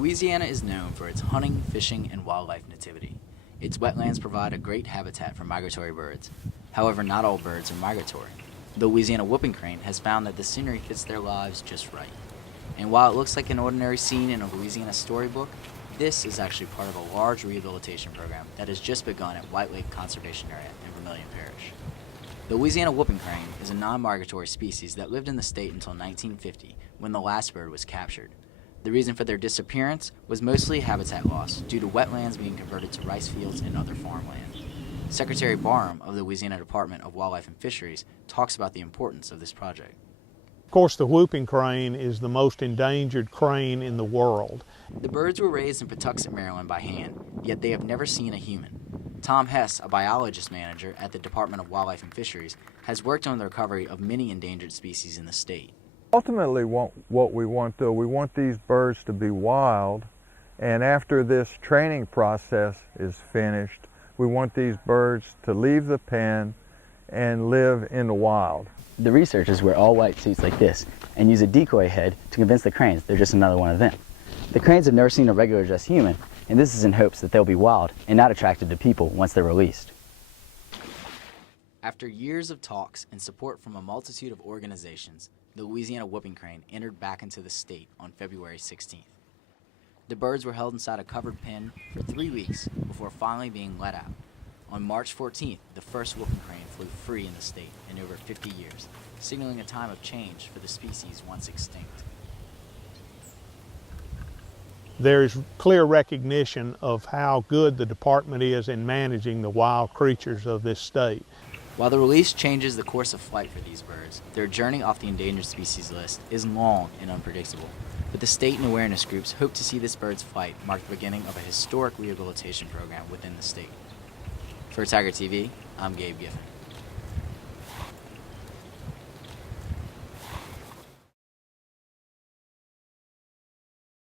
Louisiana is known for its hunting, fishing, and wildlife nativity. Its wetlands provide a great habitat for migratory birds. However, not all birds are migratory. The Louisiana whooping crane has found that the scenery fits their lives just right. And while it looks like an ordinary scene in a Louisiana storybook, this is actually part of a large rehabilitation program that has just begun at White Lake Conservation Area in Vermillion Parish. The Louisiana whooping crane is a non-migratory species that lived in the state until 1950, when the last bird was captured. The reason for their disappearance was mostly habitat loss due to wetlands being converted to rice fields and other farmland. Secretary Barham of the Louisiana Department of Wildlife and Fisheries talks about the importance of this project. Of course, the whooping crane is the most endangered crane in the world. The birds were raised in Patuxent, Maryland by hand, yet they have never seen a human. Tom Hess, a biologist manager at the Department of Wildlife and Fisheries, has worked on the recovery of many endangered species in the state. Ultimately, what we want, though, we want these birds to be wild, and after this training process is finished, we want these birds to leave the pen and live in the wild. The researchers wear all white suits like this and use a decoy head to convince the cranes they're just another one of them. The cranes have never seen a regular dressed human, and this is in hopes that they'll be wild and not attracted to people once they're released. After years of talks and support from a multitude of organizations, the Louisiana whooping crane entered back into the state on February 16th. The birds were held inside a covered pen for 3 weeks before finally being let out. On March 14th, the first whooping crane flew free in the state in over 50 years, signaling a time of change for the species once extinct. There is clear recognition of how good the department is in managing the wild creatures of this state. While the release changes the course of flight for these birds, their journey off the endangered species list is long and unpredictable. But the state and awareness groups hope to see this bird's flight mark the beginning of a historic rehabilitation program within the state. For Tiger TV, I'm Gabe Giffen.